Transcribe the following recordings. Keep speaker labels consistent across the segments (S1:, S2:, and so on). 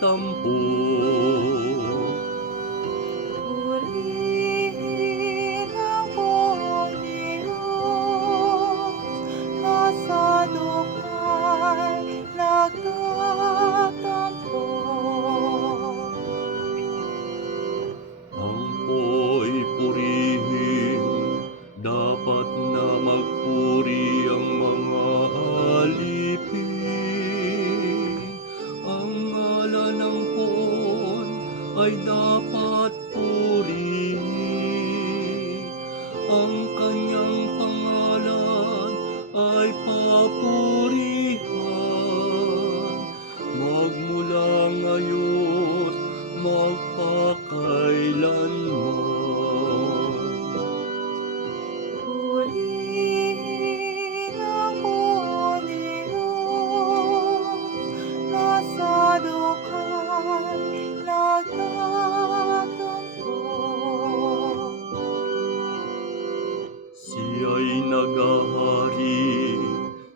S1: Стамбул. Ay dapat purihin. Ang kanyang pangalan ay papurihan.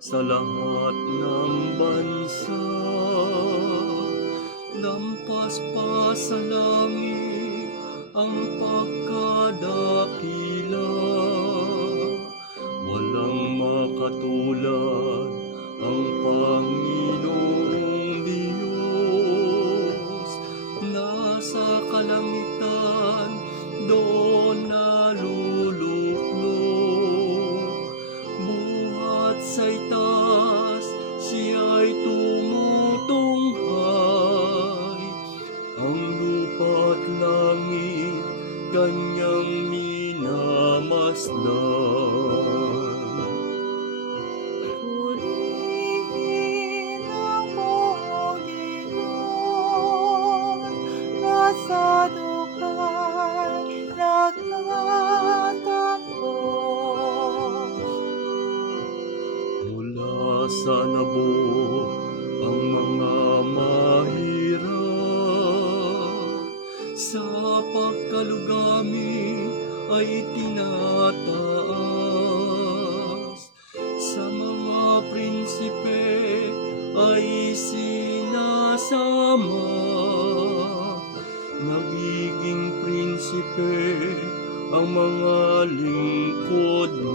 S1: Sa lahat ng bansa. Lampas pa sa langit ang pagkadakila. Minamasdan.
S2: Purihin ang buong Diyos, nasa dukhay nagtatampo.
S1: Mula sa nabog ang mga mahirap Sa pagkalugami ay tinataas Sa mga prinsipe ay sinasama. Nagiging prinsipe ang mga lingkod niya